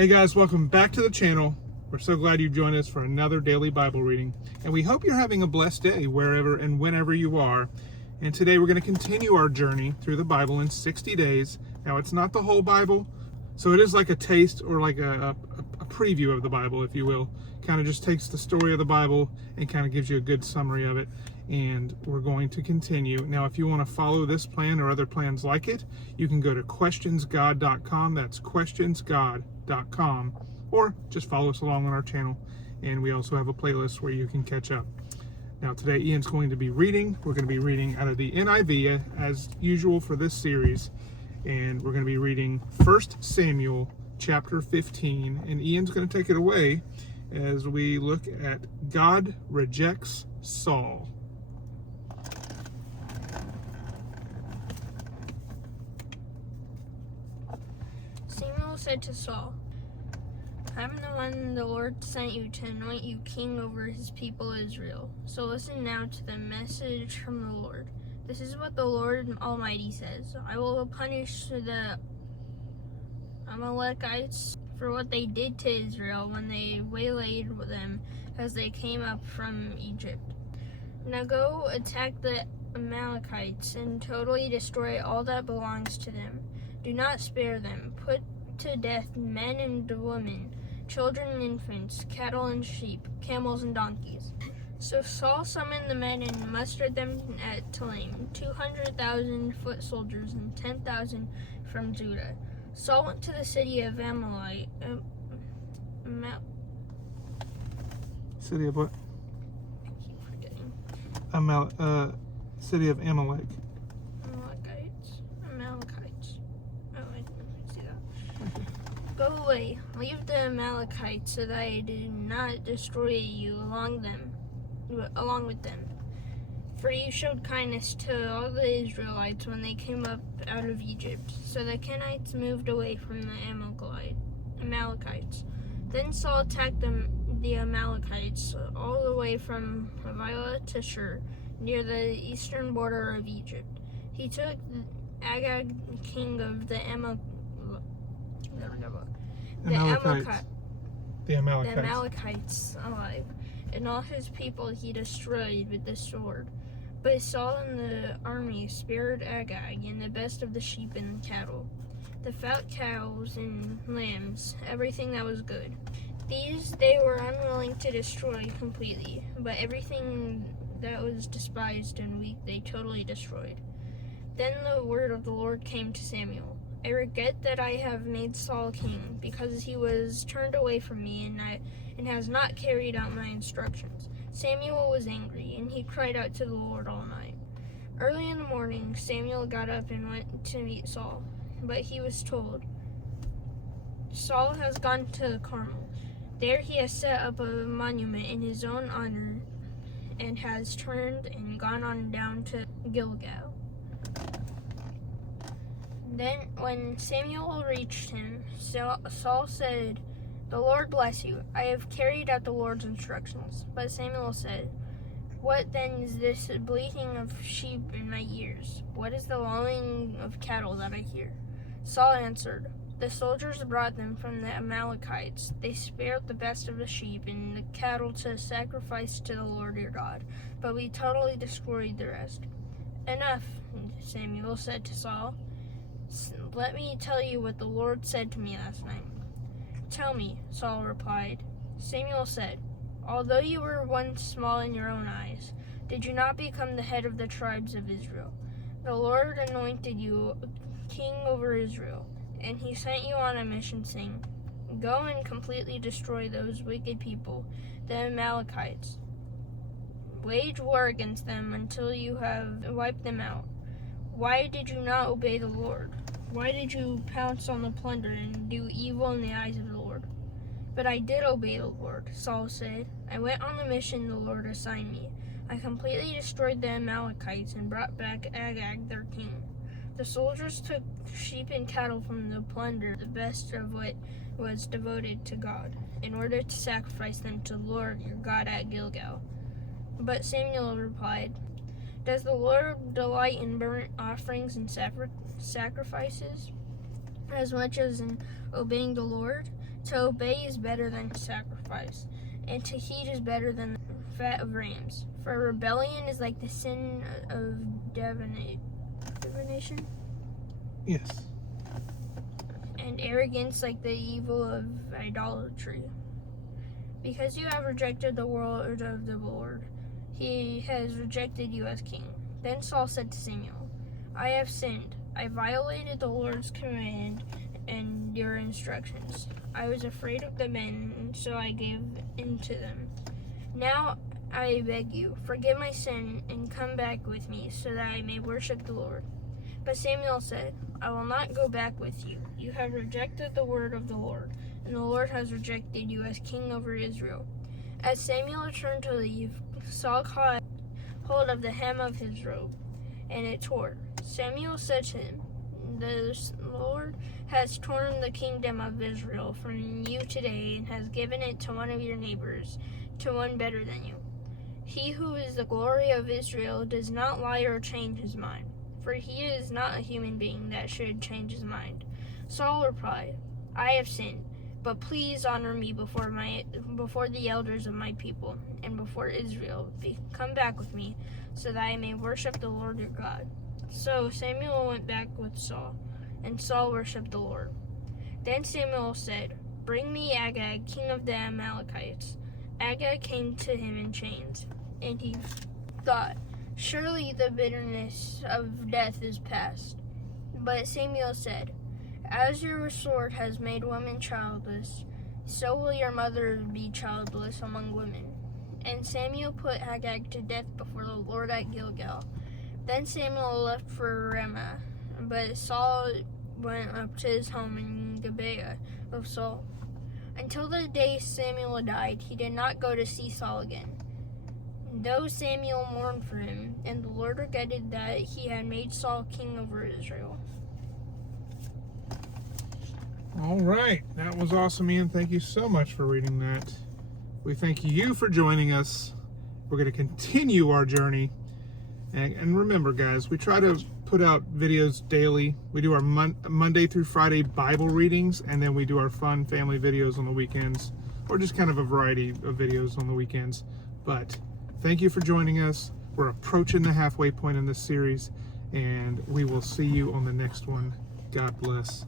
Hey guys, welcome back to the channel. We're so glad you've joined us for another daily Bible reading, and we hope you're having a blessed day wherever and whenever you are. And today we're going to continue our journey through the Bible in 60 days. Now, it's not the whole Bible, so it is like a taste or like a preview of the Bible, if you will. Kind of just takes the story of the Bible and kind of gives you a good summary of it. And we're going to continue. Now, if you want to follow this plan or other plans like it, you can go to questionsgod.com. That's questionsgod.com. Or just follow us along on our channel. And we also have a playlist where you can catch up. Now, today Ian's going to be reading. We're going to be reading out of the NIV as usual for this series. And we're going to be reading 1 Samuel chapter 15. And Ian's going to take it away as we look at God rejects Saul. Samuel said to Saul, "I'm the one the Lord sent you to anoint you king over his people Israel. So listen now to the message from the Lord. This is what the Lord Almighty says. I will punish the Amalekites for what they did to Israel when they waylaid them as they came up from Egypt. Now go attack the Amalekites and totally destroy all that belongs to them. Do not spare them. Put to death men and women, children and infants, cattle and sheep, camels and donkeys." So Saul summoned the men and mustered them at Telaim, 200,000 foot soldiers and 10,000 from Judah. Saul went to the city of Amalek. City of what? I keep forgetting. City of Amalek. Amalekites. Oh, I didn't see that. Go away, leave the Amalekites, so that I do not destroy you along with them. For you showed kindness to all the Israelites when they came up out of Egypt. So the Kenites moved away from the Amalekites. Then Saul attacked the Amalekites all the way from Havilah to Shur, near the eastern border of Egypt. He took Agag, king of the Amalekites alive, and all his people he destroyed with the sword. But Saul and the army spared Agag and the best of the sheep and cattle, the fat cows and lambs, everything that was good. These they were unwilling to destroy completely, but everything that was despised and weak they totally destroyed. Then the word of the Lord came to Samuel. I regret that I have made Saul king, because he was turned away from me and has not carried out my instructions. Samuel was angry, and he cried out to the Lord all night. Early in the morning, Samuel got up and went to meet Saul, but he was told, "Saul has gone to Carmel. There he has set up a monument in his own honor and has turned and gone on down to Gilgal." Then when Samuel reached him, Saul said, "The Lord bless you. I have carried out the Lord's instructions." But Samuel said, "What then is this bleating of sheep in my ears? What is the lowing of cattle that I hear?" Saul answered, "The soldiers brought them from the Amalekites. They spared the best of the sheep and the cattle to sacrifice to the Lord your God, but we totally destroyed the rest." "Enough," Samuel said to Saul. "Let me tell you what the Lord said to me last night." "Tell me," Saul replied. Samuel said, "Although you were once small in your own eyes, did you not become the head of the tribes of Israel? The Lord anointed you king over Israel, and he sent you on a mission saying, 'Go and completely destroy those wicked people, the Amalekites. Wage war against them until you have wiped them out.' Why did you not obey the Lord? Why did you pounce on the plunder and do evil in the eyes of the Lord?" "But I did obey the Lord," Saul said. "I went on the mission the Lord assigned me. I completely destroyed the Amalekites and brought back Agag, their king. The soldiers took sheep and cattle from the plunder, the best of what was devoted to God, in order to sacrifice them to the Lord your God at Gilgal." But Samuel replied, "Does the Lord delight in burnt offerings and sacrifices as much as in obeying the Lord? To obey is better than sacrifice, and to heed is better than the fat of rams. For rebellion is like the sin of divination, Yes. and arrogance like the evil of idolatry. Because you have rejected the word of the Lord, he has rejected you as king. Then Saul said to Samuel, I have sinned. I violated the Lord's command and your instructions. I was afraid of the men, so I gave in to them. Now I beg you, forgive my sin and come back with me so that I may worship the Lord. But Samuel said, I will not go back with you. You have rejected the word of the Lord, and the Lord has rejected you as king over Israel. As Samuel turned to leave, Saul caught hold of the hem of his robe, and it tore. Samuel said to him, the Lord has torn the kingdom of Israel from you today and has given it to one of your neighbors, to one better than you. He who is the glory of Israel does not lie or change his mind, for he is not a human being that should change his mind. Saul replied, I have sinned, but please honor me before the elders of my people and before Israel. Come back with me, so that I may worship the Lord your God. So Samuel went back with Saul, and Saul worshipped the Lord. Then Samuel said, Bring me Agag, king of the Amalekites. Agag came to him in chains, and he thought, Surely the bitterness of death is past. But Samuel said, As your sword has made women childless, so will your mother be childless among women. And Samuel put Agag to death before the Lord at Gilgal. Then Samuel left for Ramah, but Saul went up to his home in Gibeah of Saul. Until the day Samuel died, he did not go to see Saul again. Though Samuel mourned for him, and the Lord regretted that he had made Saul king over Israel. All right. That was awesome, Ian. Thank you so much for reading that. We thank you for joining us. We're going to continue our journey. And remember, guys, we try to put out videos daily. We do our Monday through Friday Bible readings, and then we do our fun family videos on the weekends, or just kind of a variety of videos on the weekends. But thank you for joining us. We're approaching the halfway point in this series, and we will see you on the next one. God bless.